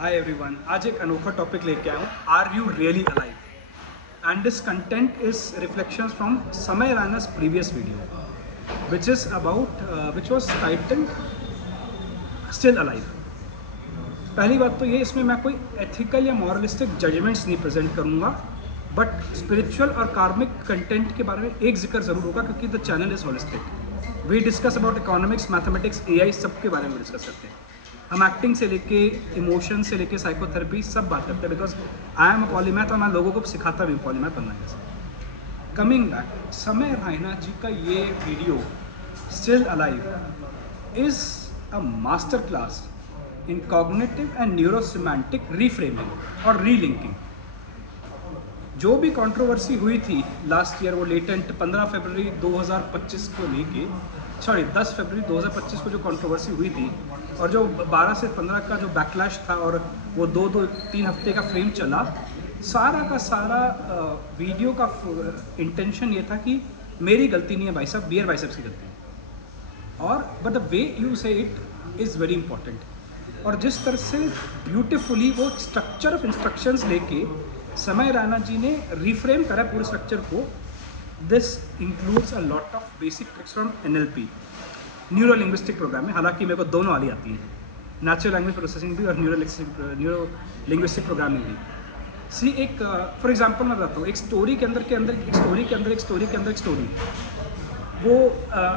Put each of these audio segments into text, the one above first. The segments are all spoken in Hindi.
हाय एवरीवन, आज एक अनोखा टॉपिक लेके आया हूँ, are you really alive? And this content is reflections from Samay Raina's previous video which is about which was titled still alive. पहली बात तो ये, इसमें मैं कोई एथिकल या मॉरलिस्टिक जजमेंट्स नहीं प्रेजेंट करूँगा, बट स्पिरिचुअल और कार्मिक कंटेंट के बारे में एक जिक्र ज़रूर होगा क्योंकि the channel is holistic. We discuss about economics, mathematics, AI, सब के बारे में डिस्कस करते हैं। हम एक्टिंग से लेके इमोशन से लेके साइकोथेरेपी सब बात करते हैं, because I am a polymath और मैं लोगों को सिखाता भी पॉलीमैथ बनना है। कमिंग बैक, समय रैना जी का ये video still alive is a master class in cognitive and neurosemantic reframing और रीलिंकिंग। जो भी कंट्रोवर्सी हुई थी लास्ट ईयर, वो लेटेंट 15 फरवरी 2025 को लेके 10 फरवरी 2025 को जो कंट्रोवर्सी हुई थी, और जो 12 से 15 का जो बैकलैश था और वो 2-3 हफ्ते का फ्रेम चला, सारा का सारा वीडियो का इंटेंशन ये था कि मेरी गलती नहीं है भाई साहब, बियर बाइसेप्स की गलती है। और बट द वे यू से इट इज़ वेरी इंपॉर्टेंट। और जिस तरह से ब्यूटिफुली वो स्ट्रक्चर ऑफ इंस्ट्रक्शंस लेके समय रैना जी ने रिफ्रेम करा पूरे स्ट्रक्चर को। This includes a lot of basic tricks from NLP, neuro linguistic programming. हालांकि मेरे को दोनों वाली आती है, नेचुरल लैंग्वेज प्रोसेसिंग भी और न्यूरो लिंग्विस्टिक प्रोग्रामिंग भी। सी एक फॉर एग्जांपल मैं बताता हूँ, एक स्टोरी के अंदर एक स्टोरी वो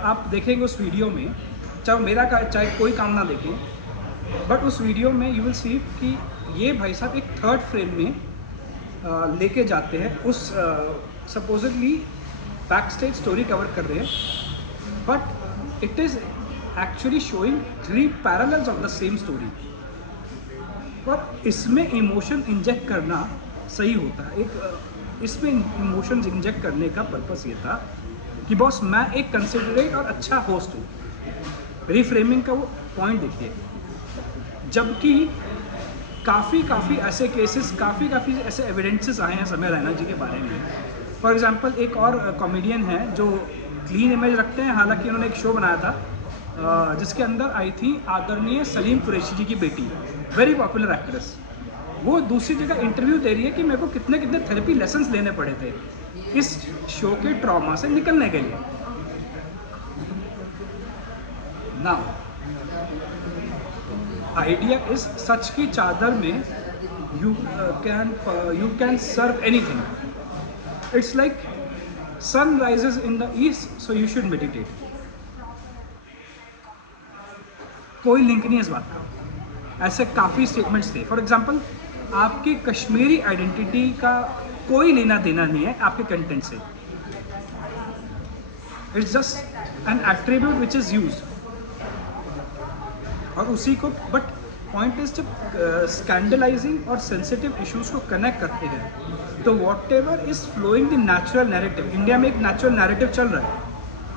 आप देखेंगे उस वीडियो में, चाहे कोई काम ना देखें, बट उस वीडियो में यू विल सी कि ये भाई साहब एक थर्ड फ्रेम में लेके जाते हैं उस supposedly back stage story cover कर रहे हैं, but it is actually showing 3 parallels of the same story. पर इसमें इमोशन इंजेक्ट करना सही होता है। इसमें इमोशंस इंजेक्ट करने का पर्पस ये था कि बॉस मैं एक कंसिडरेट और अच्छा होस्ट हूँ। रिफ्रेमिंग का वो पॉइंट देखिए। जबकि काफ़ी ऐसे केसेस, काफ़ी ऐसे एविडेंसेस आए हैं समय रैना जी के बारे में। फॉर एग्जांपल एक और कॉमेडियन है जो क्लीन इमेज रखते हैं, हालांकि उन्होंने एक शो बनाया था जिसके अंदर आई थी आदरणीय सलीम कुरैशी जी की बेटी, वेरी पॉपुलर एक्ट्रेस। वो दूसरी जगह इंटरव्यू दे रही है कि मेरे को कितने थेरेपी लेसन्स लेने पड़े थे इस शो के ट्रॉमा से निकलने के लिए। नाउ आइडिया इज सच की चादर में you can serve anything. It's like sun rises in the east so you should meditate. कोई लिंक नहीं है इस बात का। ऐसे काफ़ी स्टेटमेंट्स थे। फॉर एग्जांपल, आपकी कश्मीरी आइडेंटिटी का कोई लेना देना नहीं है आपके कंटेंट से। It's just an attribute which is used. और उसी को, बट पॉइंट इज जब स्कैंडलाइजिंग और सेंसिटिव इश्यूज को कनेक्ट करते हैं तो whatever is flowing the natural narrative. India में एक नेचुरल नैरेटिव चल रहा है,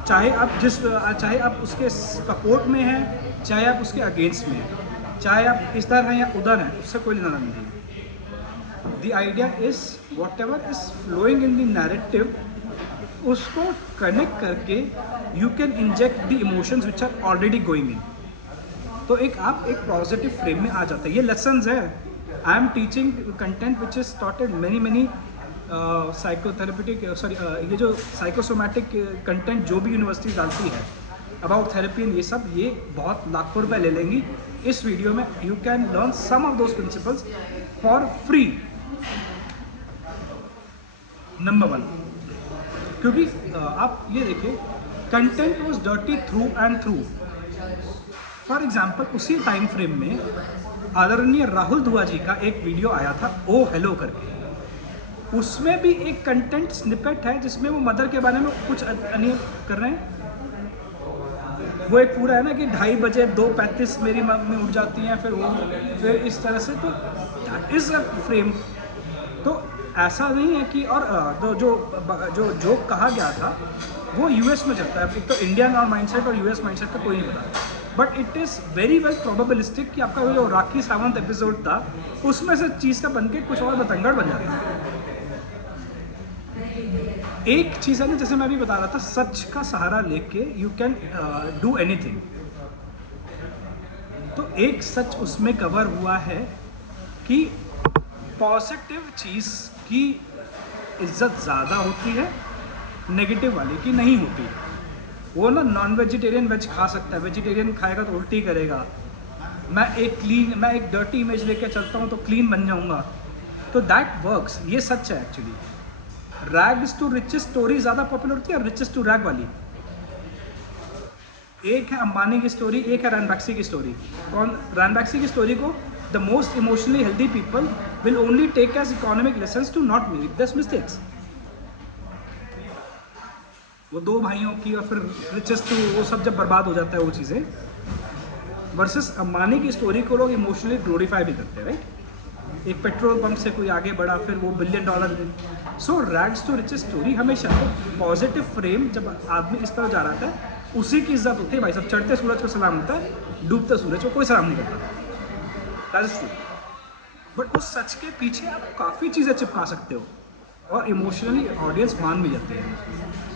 चाहे आप उसके सपोर्ट में हैं, चाहे आप उसके अगेंस्ट में हैं, चाहे आप इधर हैं या उधर हैं, उससे कोई लेना नहीं है। The idea is whatever is flowing in the narrative, उसको कनेक्ट करके you can inject the emotions which are already going in. तो आप एक पॉजिटिव फ्रेम में आ जाते हैं। ये लेसन्स है। I am teaching content which is taught in many psychotherapeutic ये जो साइकोसोमैटिक कंटेंट जो भी यूनिवर्सिटी डालती है अबाउट थेरेपी एंड ये सब, ये बहुत लाखों रुपए ले लेंगी। इस वीडियो में you can learn some of those principles for free. Number 1, क्योंकि आप ये देखिए, content was dirty through and through. For example, उसी टाइम फ्रेम में आदरणीय राहुल दुआ जी का एक वीडियो आया था, ओ हेलो करके। उसमें भी एक कंटेंट स्निपेट है जिसमें वो मदर के बारे में कुछ अन्य कर रहे हैं। वो एक पूरा है ना कि 2:30 बजे 2:35 मेरी मम्मी उठ जाती हैं, फिर इस तरह से, तो दैट इज अ फ्रेम। तो ऐसा नहीं है कि, और जो जोक कहा गया था वो यूएस में चलता है। एक तो इंडियन और माइंडसेट और यूएस माइंडसेट का कोई नहीं पता, but it is very well probabilistic कि आपका जो राखी सावंत एपिसोड था उसमें से चीज़ का बन के कुछ और बतंगड़ बन जाता है। एक चीज़ है ना, जैसे मैं अभी बता रहा था, सच का सहारा लेके यू कैन डू एनीथिंग। तो एक सच उसमें कवर हुआ है कि पॉजिटिव चीज़ की इज्जत ज़्यादा होती है, नेगेटिव वाले की नहीं होती। वो ना नॉन वेजिटेरियन वेज खा सकता है, वेजिटेरियन खाएगा तो उल्टी करेगा। मैं एक डर्टी इमेज लेके चलता हूँ तो क्लीन बन जाऊँगा, तो दैट वर्क्स। ये सच है actually. Rags to riches story ज़्यादा पॉपुलर होती है, और रिचेस टू रैग वाली। एक है अंबानी की स्टोरी, एक है रैनबैक्सी की स्टोरी। रैनबैक्सी की स्टोरी को the most emotionally healthy people will only take as economic lessons to not make this mistakes. वो दो भाइयों की, और फिर रिचेस टू, वो सब जब बर्बाद हो जाता है वो चीज़ें, वर्सेस अंबानी की स्टोरी को लोग इमोशनली ग्लोरीफाई भी करते हैं, राइट। एक पेट्रोल पंप से कोई आगे बढ़ा, फिर वो $1 billion. So rags to riches story हमेशा पॉजिटिव फ्रेम, जब आदमी इस तरह जा रहा था, उसी की इज्जत होती है भाई। सब चढ़ते सूरज को सलाम होता है, डूबते सूरज को कोई सलाम नहीं करता। That is true. बट उस सच के पीछे आप काफ़ी चीज़ें चिपका सकते हो, और इमोशनली ऑडियंस मान भी जाती है।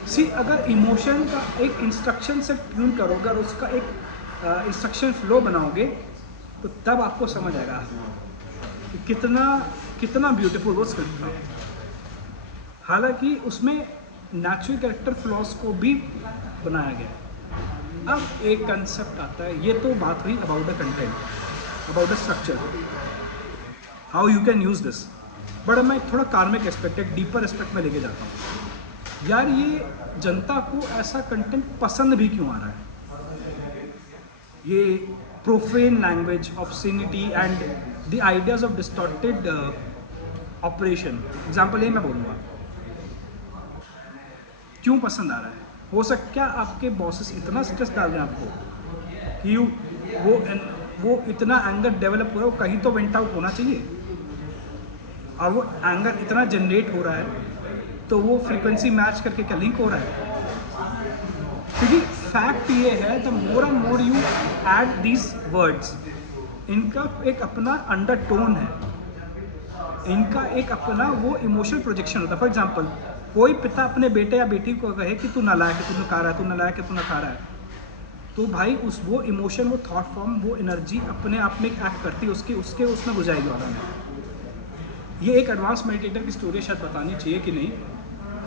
सी, अगर इमोशन का एक इंस्ट्रक्शन से ट्यून करोगे और उसका एक इंस्ट्रक्शन फ्लो बनाओगे, तो तब आपको समझ आएगा कि कितना ब्यूटीफुल वो स्क्रिप्ट था। हालांकि उसमें नेचुरल कैरेक्टर फ्लॉज को भी बनाया गया। अब एक कंसेप्ट आता है, ये तो बात हुई about the content, about the structure, how you can use this. But मैं थोड़ा कार्मिक एस्पेक्ट, एक डीपर एस्पेक्ट में लेके जाता हूँ। यार, ये जनता को ऐसा कंटेंट पसंद भी क्यों आ रहा है? ये profane language, obscenity and the ideas of distorted operation. Example ये मैं बोलूँगा, क्यों पसंद आ रहा है? हो सकता क्या आपके बॉसेस इतना स्ट्रेस डाल रहे हैं आपको कि वो इतना एंगर डेवलप हो रहा है, वो कहीं तो वेंट आउट होना चाहिए, और वो एंगर इतना जनरेट हो रहा है, तो वो फ्रीक्वेंसी मैच करके क्या लिंक हो रहा है? क्योंकि फैक्ट ये है, the more and more you add these words, इनका एक अपना अंडरटोन है, इनका एक अपना वो इमोशनल प्रोजेक्शन होता है। फॉर एग्जाम्पल, कोई पिता अपने बेटे या बेटी को कहे कि तू नालायक है, तू नकारा है, तू नालायक है, तू नकारा है, तो भाई वो इमोशन, वो थॉट फॉर्म, वो एनर्जी अपने आप में एक्ट करती है, उसमें घुस जाएगी वाला में। ये एक एडवांस मेडिटेटर की स्टोरी शायद बतानी चाहिए कि नहीं,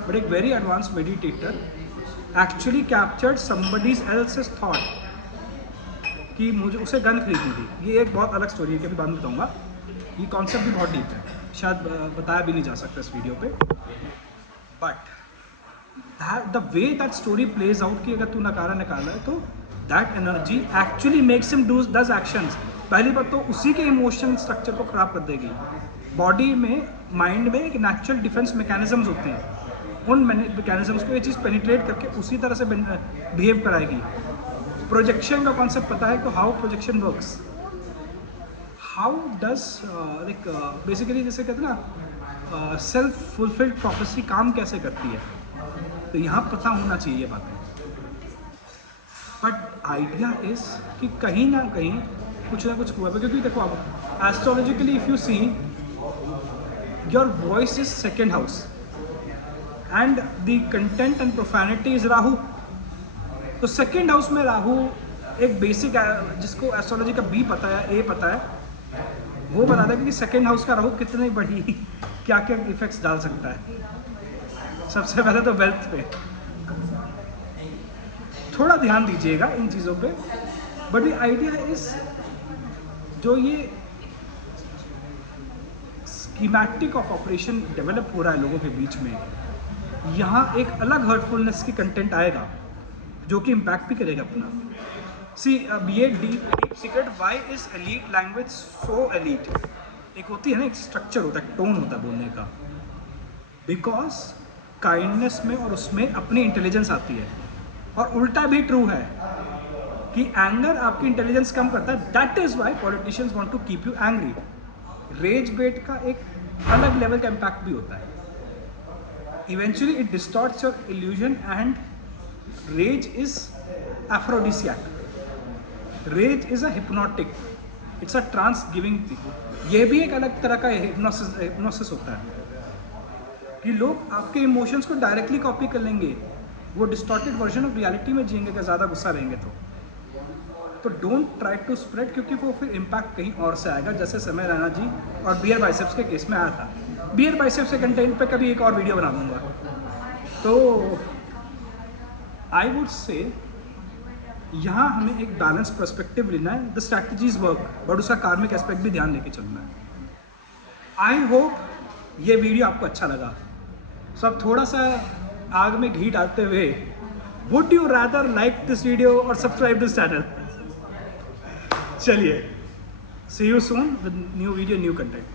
बट एक very advance meditator actually captured somebody's else's thought कि मुझे उसे गन खरीदनी थी। ये एक बहुत अलग स्टोरी है, कभी बाद में बताऊँगा। ये कॉन्सेप्ट भी बहुत डीप है, शायद बताया भी नहीं जा सकता इस वीडियो पे। But the way that story plays out कि अगर तू नकारा निकाला है, तो that energy actually makes him does actions. पहली बात तो उसी के इमोशन स्ट्रक्चर को ख़राब कर देगी। बॉडी में, माइंड में एक नेचुरल डिफेंस मैकेनिज्म्स होते हैं, उन मैकेनिज्म्स को ये चीज़ पेनिट्रेट करके उसी तरह से बिहेव कराएगी। प्रोजेक्शन का कॉन्सेप्ट पता है, तो how projection works, how does basically जैसे कहते हैं ना, सेल्फ फुलफिल्ड प्रोफेसी काम कैसे करती है, तो यहाँ पता होना चाहिए ये बातें। बट आइडिया इज कि कहीं ना कहीं कुछ ना कुछ हुआ है, क्योंकि देखो आप astrologically if you see, your voice is second house and the content and profanity is Rahu. तो सेकेंड हाउस में राहु एक बेसिक, जिसको एस्ट्रोलॉजी का बी पता है, ए पता है, वो बताता है कि सेकेंड हाउस का राहु कितनी बड़ी क्या क्या इफेक्ट्स डाल सकता है। सबसे पहले तो वेल्थ पे थोड़ा ध्यान दीजिएगा, इन चीज़ों पे। बट द आइडिया इज, जो ये स्कीमैटिक ऑफ ऑपरेशन डेवलप हो रहा है लोगों के बीच में, यहाँ एक अलग हर्टफुलनेस की कंटेंट आएगा जो कि इम्पैक्ट भी करेगा अपना। सी, अब ये deep secret, why is elite language so elite. एक होती है ना, एक स्ट्रक्चर होता है, टोन होता है बोलने का। बिकॉज काइंडनेस में और उसमें अपनी इंटेलिजेंस आती है, और उल्टा भी ट्रू है कि एंगर आपकी इंटेलिजेंस कम करता है। That is why politicians want to keep you angry. Rage bait का एक अलग लेवल का इम्पैक्ट भी होता है। Eventually it distorts your illusion, and rage is aphrodisiac. Rage is a hypnotic, it's a trance giving thing. ये भी एक अलग तरह का हिप्नोसिस होता है कि लोग आपके इमोशंस को डायरेक्टली कॉपी कर लेंगे, वो डिस्टॉर्टेड वर्जन ऑफ रियलिटी में जिएंगे अगर ज़्यादा गुस्सा रहेंगे तो। तो डोंट ट्राई टू स्प्रेड, क्योंकि वो फिर इम्पैक्ट कहीं और से आएगा, जैसे समय रैना जी और बियर बाइसेप्स के केस में आया था। बियर बाइसेप्स के कंटेंट पे कभी एक और वीडियो बना दूंगा। तो आई वुड से यहाँ हमें एक बैलेंस पर्सपेक्टिव लेना है। द स्ट्रैटेजीज वर्क, बट उसका कार्मिक एस्पेक्ट भी ध्यान लेके चलना है। आई होप ये वीडियो आपको अच्छा लगा। सो अब थोड़ा सा आग में घी डालते हुए, would you rather like this video और सब्सक्राइब दिस चैनल? चलिए, see you soon with new video, new content.